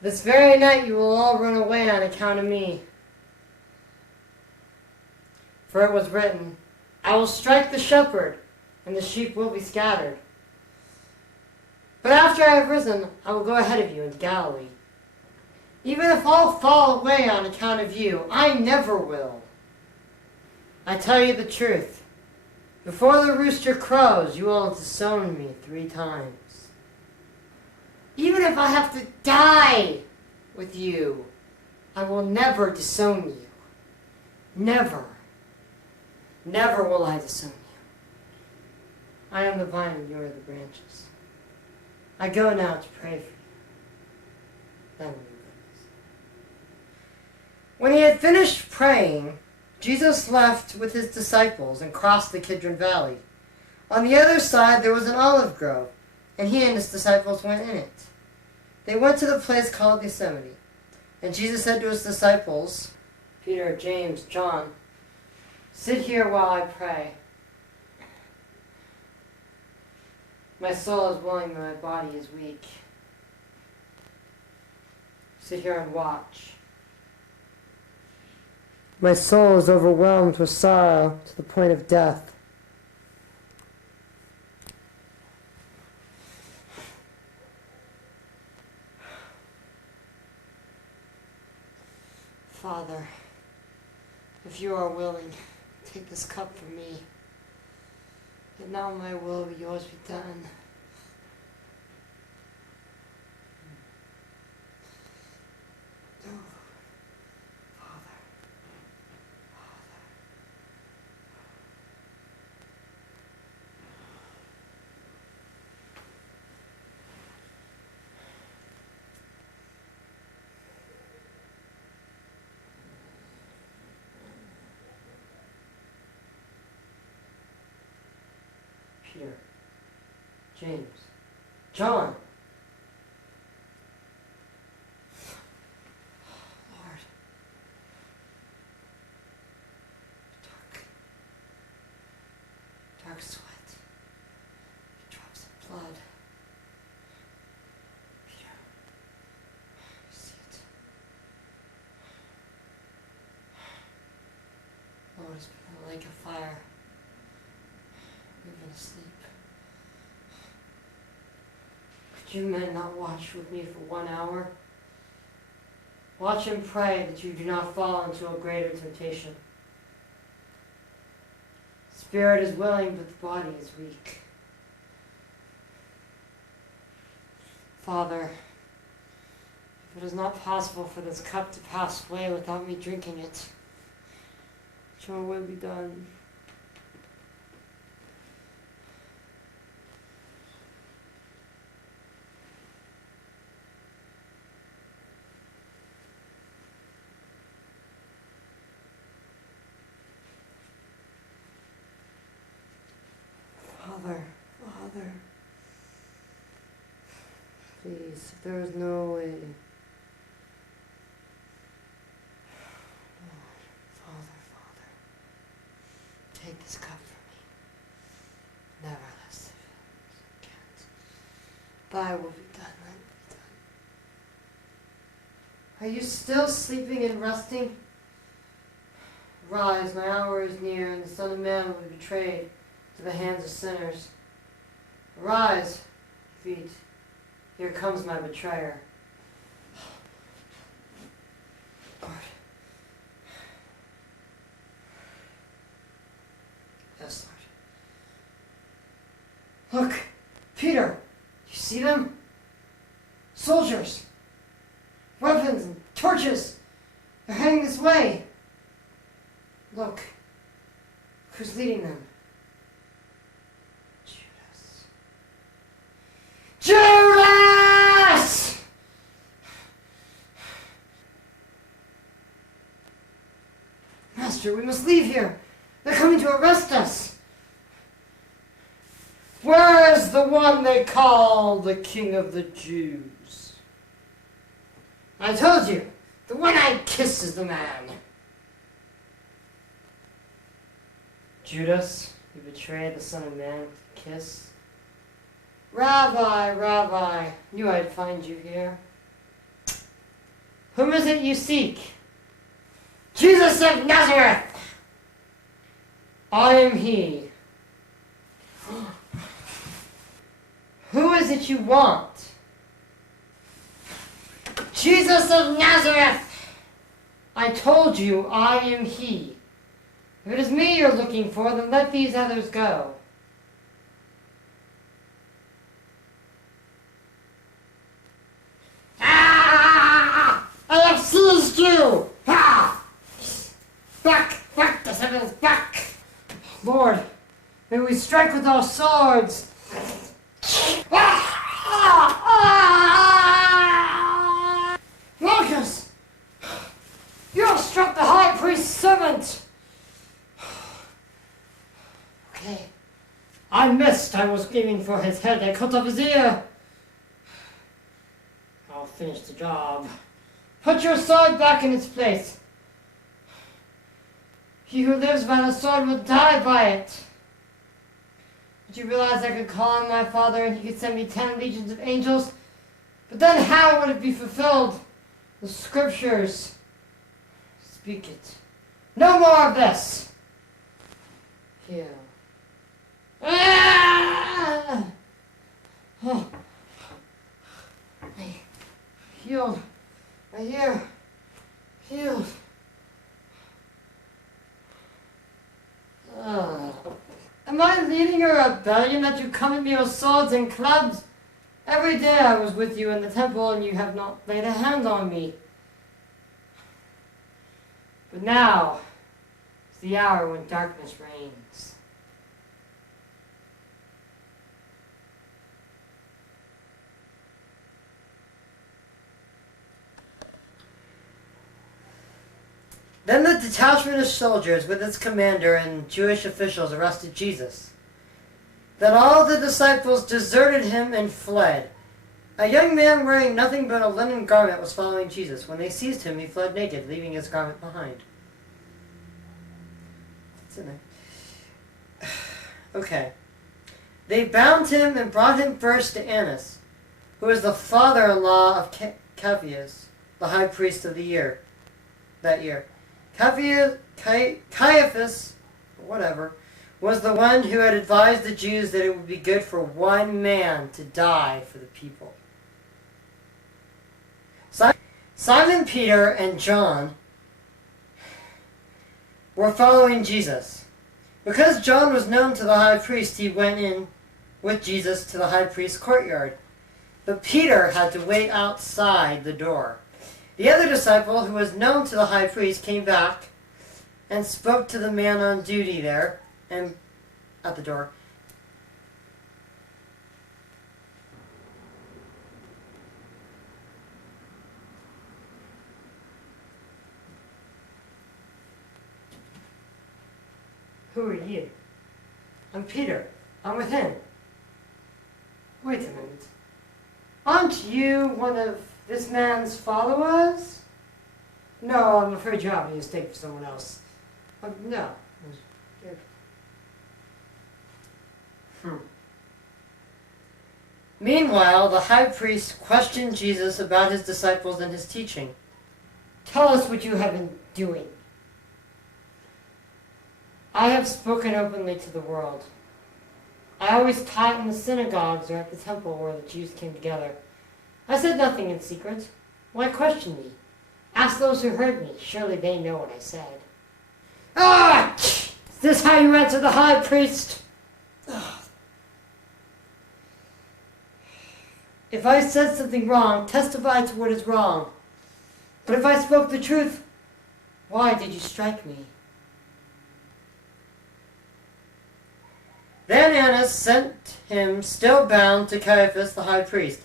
This very night you will all run away on account of me. For it was written, I will strike the shepherd, and the sheep will be scattered. But after I have risen, I will go ahead of you into Galilee. Even if all fall away on account of you, I never will. I tell you the truth. Before the rooster crows, you will disown me 3 times. Even if I have to die with you, I will never disown you. Never. Never will I disown you. I am the vine and you are the branches. I go now to pray for you. Then we will. When he had finished praying, Jesus left with his disciples and crossed the Kidron Valley. On the other side there was an olive grove, and he and his disciples went in it. They went to the place called Gethsemane, and Jesus said to his disciples, Peter, James, John, sit here while I pray. My soul is willing, but my body is weak. Sit here and watch. My soul is overwhelmed with sorrow to the point of death. Father, if you are willing, take this cup from me. But now my will be yours be done. Peter, James, John. Lord. Dark sweat. Drops of blood. Peter, you see it. Lord, it's been a lake of fire. We've been asleep. Could you men not watch with me for 1 hour? Watch and pray that you do not fall into a greater temptation. The spirit is willing, but the body is weak. Father, if it is not possible for this cup to pass away without me drinking it, your will be done. Father, please, if there is no way. Father, take this cup from me. Nevertheless, I can't. Thy will be done, thy will be done. Are you still sleeping and resting? Rise, my hour is near, and the Son of Man will be betrayed to the hands of sinners. Arise, feet. Here comes my betrayer. Lord. Yes, Lord. Look, Peter, you see them? Soldiers. Weapons and torches. They're heading this way. Look, who's leading them? Judas! Master, we must leave here. They're coming to arrest us. Where is the one they call the King of the Jews? I told you, the one I kissed is the man. Judas, you betrayed the Son of Man with a kiss. Rabbi, knew I'd find you here. Whom is it you seek? Jesus of Nazareth! I am he. Who is it you want? Jesus of Nazareth! I told you I am he. If it is me you're looking for, then let these others go. Ah! I have seized you! Ah! Back, the seven's back! Lord, may we strike with our swords! Marcus! You have struck the high priest's servant! Okay. I missed. I was aiming for his head. I cut off his ear. I'll finish the job. Put your sword back in its place. He who lives by the sword will die by it. Did you realize I could call on my Father and he could send me 10 legions of angels? But then how would it be fulfilled? The scriptures speak it. No more of this. Here. Ah! Oh. I healed. I hear. Healed. Am I leading a rebellion that you come at me with swords and clubs? Every day I was with you in the temple and you have not laid a hand on me. But now is the hour when darkness reigns. Then the detachment of soldiers with its commander and Jewish officials arrested Jesus. Then all the disciples deserted him and fled. A young man wearing nothing but a linen garment was following Jesus. When they seized him, he fled naked, leaving his garment behind. What's in there? Okay. They bound him and brought him first to Annas, who was the father-in-law of Caiaphas, the high priest of that year. Caiaphas, whatever, was the one who had advised the Jews that it would be good for one man to die for the people. Simon Peter and John were following Jesus. Because John was known to the high priest, he went in with Jesus to the high priest's courtyard. But Peter had to wait outside the door. The other disciple, who was known to the high priest, came back and spoke to the man on duty there and at the door. Who are you? I'm Peter. I'm with him. Wait a minute. Aren't you one of this man's followers? No, I'm afraid you're having a mistake for someone else. No. Meanwhile, the high priest questioned Jesus about his disciples and his teaching. Tell us what you have been doing. I have spoken openly to the world. I always taught in the synagogues or at the temple where the Jews came together. I said nothing in secret. Why question me? Ask those who heard me. Surely they know what I said. Ah! Is this how you answer the high priest? If I said something wrong, testify to what is wrong. But if I spoke the truth, why did you strike me? Then Annas sent him, still bound, to Caiaphas the high priest.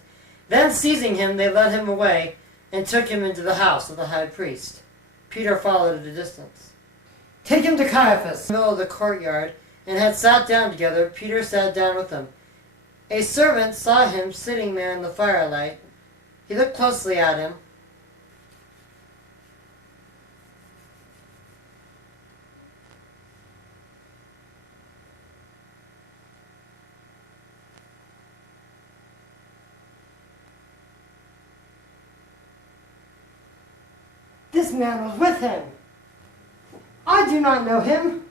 Then seizing him, they led him away and took him into the house of the high priest. Peter followed at a distance. Take him to Caiaphas, in the middle of the courtyard, and had sat down together. Peter sat down with them. A servant saw him sitting there in the firelight. He looked closely at him. man was with him. I do not know him.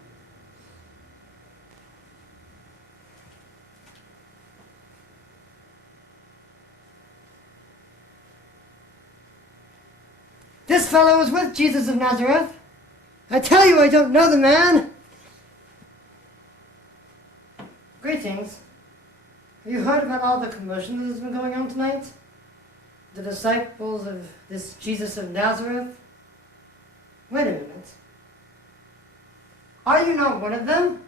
This fellow was with Jesus of Nazareth. I tell you, I don't know the man. Greetings. Have you heard about all the commotion that has been going on tonight? The disciples of this Jesus of Nazareth? Wait a minute. Are you not one of them?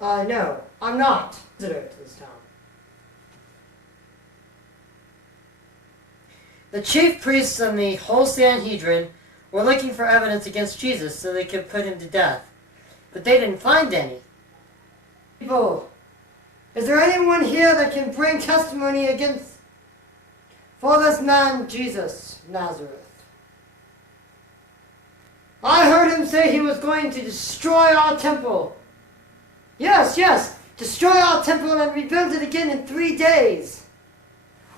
No, I'm not. Visitor to this town. The chief priests and the whole Sanhedrin were looking for evidence against Jesus so they could put him to death. But they didn't find any. People, is there anyone here that can bring testimony against for this man Jesus Nazareth? I heard him say he was going to destroy our temple. Yes, destroy our temple and rebuild it again in 3 days.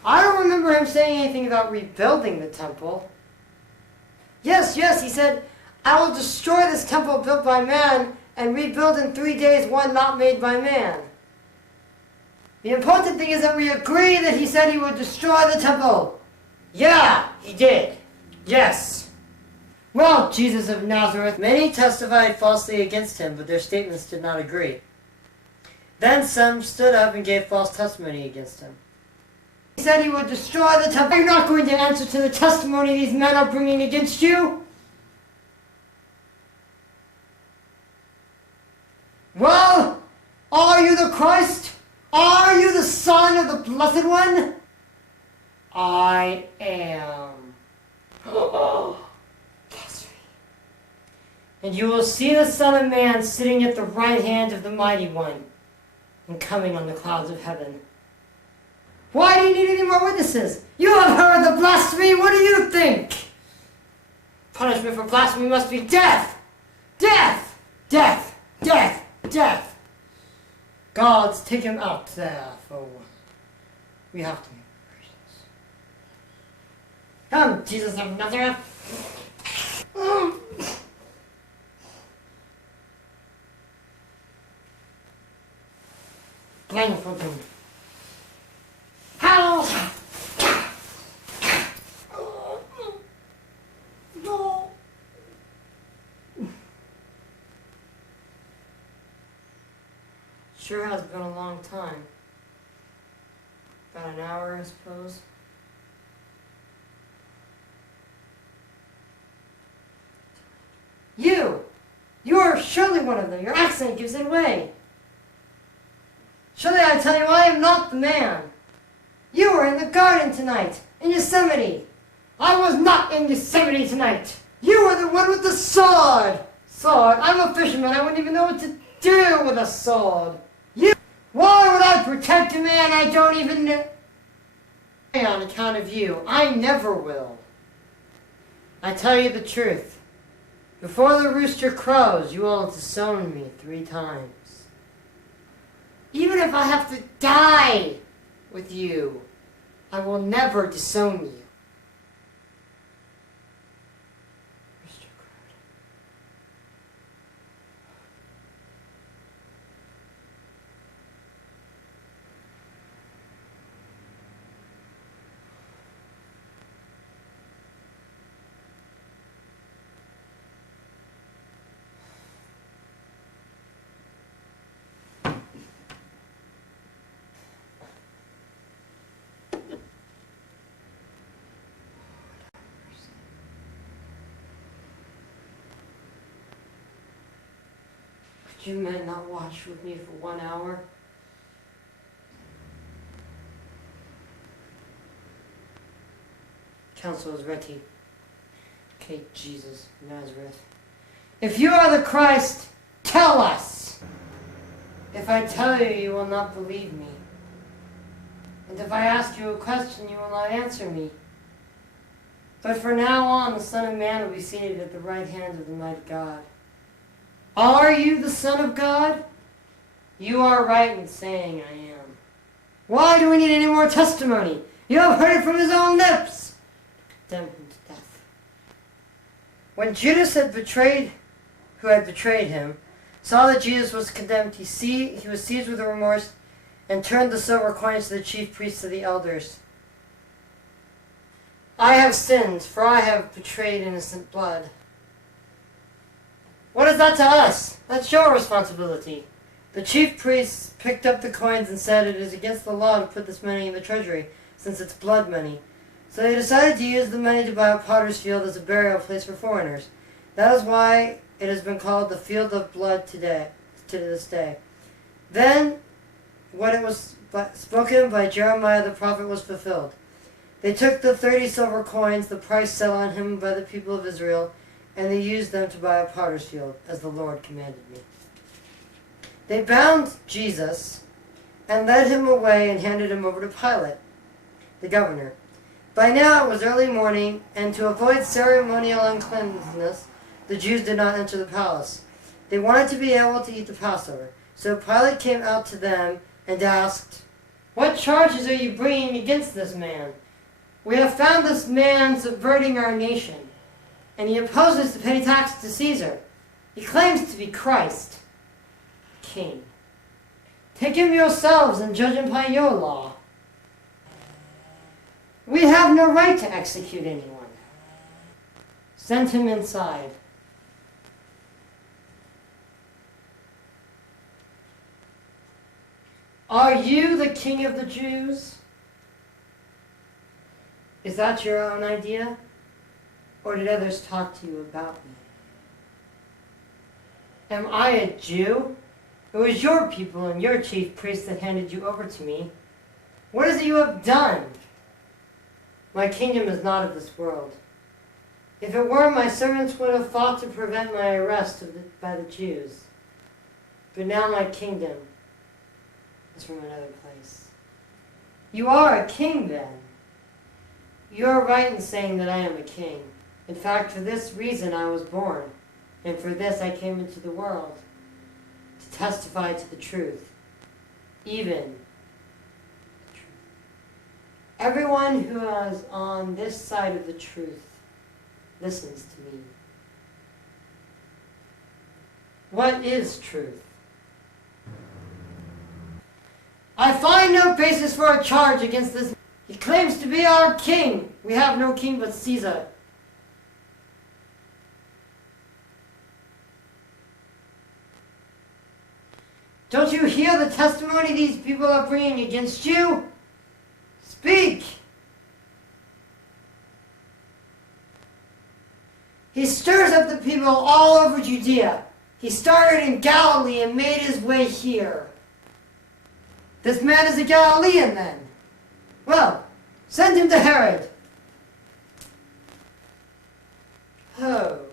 I don't remember him saying anything about rebuilding the temple. Yes, he said, I will destroy this temple built by man and rebuild in 3 days one not made by man. The important thing is that we agree that he said he would destroy the temple. Yeah, he did. Yes. Well, Jesus of Nazareth, many testified falsely against him, but their statements did not agree. Then some stood up and gave false testimony against him. He said he would destroy the temple. Are you not going to answer to the testimony these men are bringing against you? Well, are you the Christ? Are you the Son of the Blessed One? I am. And you will see the Son of Man sitting at the right hand of the Mighty One and coming on the clouds of heaven. Why do you need any more witnesses? You have heard the blasphemy. What do you think? Punishment for blasphemy must be death. Death. Death. Death. Death. Gods, take him out there for we have to make preparations. Come, Jesus of Nazareth. Blindfold him. How? No. Sure has been a long time. About an hour, I suppose. You're surely one of them. Your accent gives it away. Surely I tell you, I am not the man. You were in the garden tonight, in Yosemite. I was not in Yosemite tonight. You were the one with the sword. Sword? I'm a fisherman. I wouldn't even know what to do with a sword. You? Why would I protect a man I don't even know? On account of you. I never will. I tell you the truth. Before the rooster crows, you will disown me 3 times. Even if I have to die with you, I will never disown you. Rooster crowed. Could you men not watch with me for 1 hour? Counsel is ready. Okay, Jesus, Nazareth. If you are the Christ, tell us. If I tell you, you will not believe me. And if I ask you a question, you will not answer me. But from now on, the Son of Man will be seated at the right hand of the mighty God. Are you the Son of God? You are right in saying I am. Why do we need any more testimony? You have heard it from his own lips. Condemn him to death. When Judas who had betrayed him, saw that Jesus was condemned, he was seized with remorse and turned the silver coins to the chief priests and the elders. I have sinned, for I have betrayed innocent blood. What is that to us? That's your responsibility. The chief priests picked up the coins and said, "It is against the law to put this money in the treasury, since it's blood money." So they decided to use the money to buy a potter's field as a burial place for foreigners. That is why it has been called the Field of Blood to this day. Then, what it was spoken by Jeremiah the prophet was fulfilled. They took the 30 silver coins, the price set on him by the people of Israel, and they used them to buy a potter's field, as the Lord commanded me. They bound Jesus and led him away and handed him over to Pilate, the governor. By now it was early morning, and to avoid ceremonial uncleanness, the Jews did not enter the palace. They wanted to be able to eat the Passover. So Pilate came out to them and asked, "What charges are you bringing against this man? We have found this man subverting our nation, and he opposes the petty tax to Caesar. He claims to be Christ, King. Take him yourselves and judge him by your law. We have no right to execute anyone." Send him inside. "Are you the king of the Jews? Is that your own idea? Or did others talk to you about me? Am I a Jew? It was your people and your chief priests that handed you over to me. What is it you have done? My kingdom is not of this world. If it were, my servants would have fought to prevent my arrest by the Jews. But now my kingdom is from another place." "You are a king, then." "You are right in saying that I am a king. In fact, for this reason I was born, and for this I came into the world, to testify to the truth, even the truth. Everyone who is on this side of the truth listens to me." What is truth? "I find no basis for a charge against this. He claims to be our king. We have no king but Caesar." "Don't you hear the testimony these people are bringing against you? Speak!" "He stirs up the people all over Judea. He started in Galilee and made his way here." "This man is a Galilean, then? Well, send him to Herod." "Oh,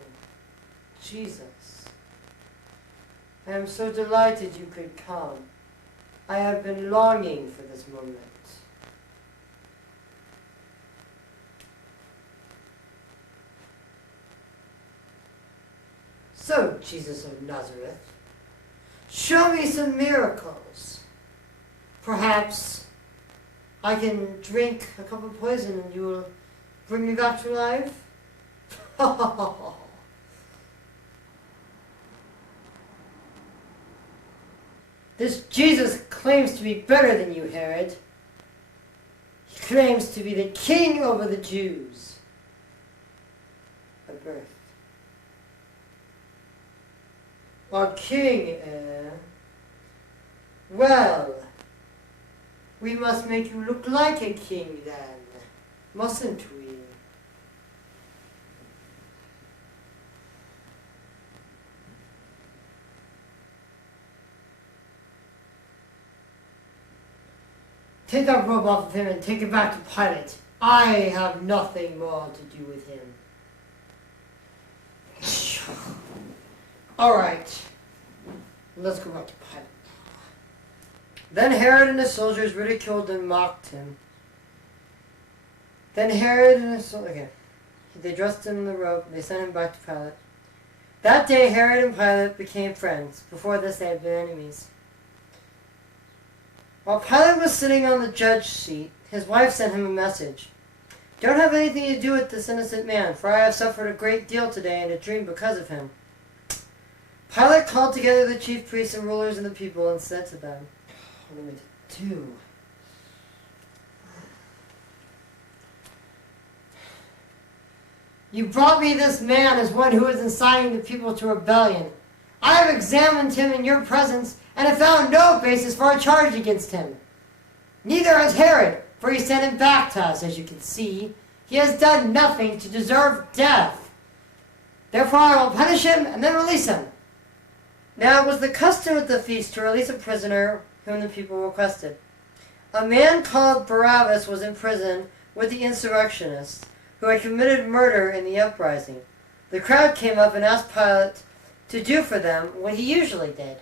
Jesus. I am so delighted you could come. I have been longing for this moment." "So, Jesus of Nazareth, show me some miracles. Perhaps I can drink a cup of poison and you will bring me back to life?" "This Jesus claims to be better than you, Herod. He claims to be the king over the Jews by birth." "A king, eh? Well, we must make you look like a king then, mustn't we?" "Take that robe off of him and take it back to Pilate. I have nothing more to do with him." "All right, let's go back to Pilate." Then Herod and his soldiers ridiculed and mocked him. They dressed him in the robe and they sent him back to Pilate. That day Herod and Pilate became friends. Before this they had been enemies. While Pilate was sitting on the judge seat, his wife sent him a message. Don't have anything to do with this innocent man, for I have suffered a great deal today in a dream because of him. Pilate called together the chief priests and rulers and the people and said to them, what am I to do? You brought me this man as one who is inciting the people to rebellion. I have examined him in your presence and have found no basis for a charge against him. Neither has Herod, for he sent him back to us, as you can see. He has done nothing to deserve death. Therefore I will punish him and then release him. Now it was the custom at the feast to release a prisoner whom the people requested. A man called Barabbas was in prison with the insurrectionists, who had committed murder in the uprising. The crowd came up and asked Pilate to do for them what he usually did.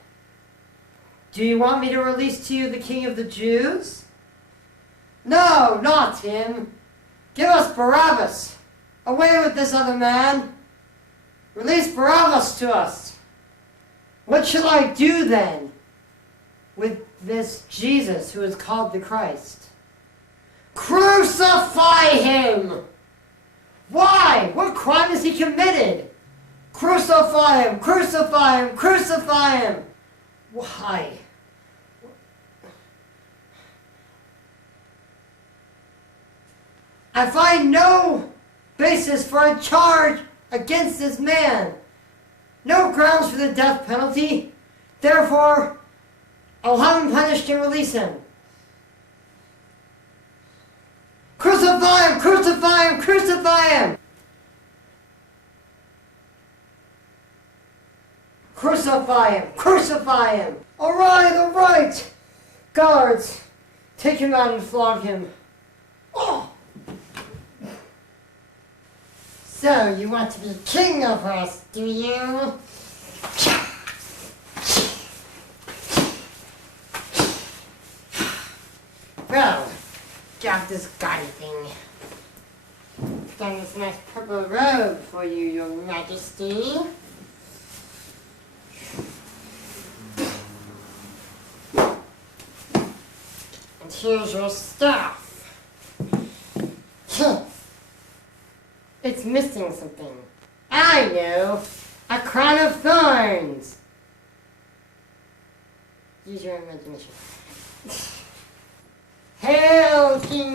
Do you want me to release to you the king of the Jews? No, not him. Give us Barabbas. Away with this other man. Release Barabbas to us. What shall I do then with this Jesus who is called the Christ? Crucify him! Why? What crime has he committed? Crucify him! Crucify him! Crucify him! Why? I find no basis for a charge against this man. No grounds for the death penalty. Therefore, I'll have him punished and release him. Crucify him! Crucify him! Crucify him! Crucify him! Crucify him! All right, all right! Guards, take him out and flog him. Oh! So, you want to be king of us, do you? Well, got this gaudy thing. Done this nice purple robe for you, your majesty. And here's your staff. It's missing something. I know! A crown of thorns! Use your imagination. Hail, King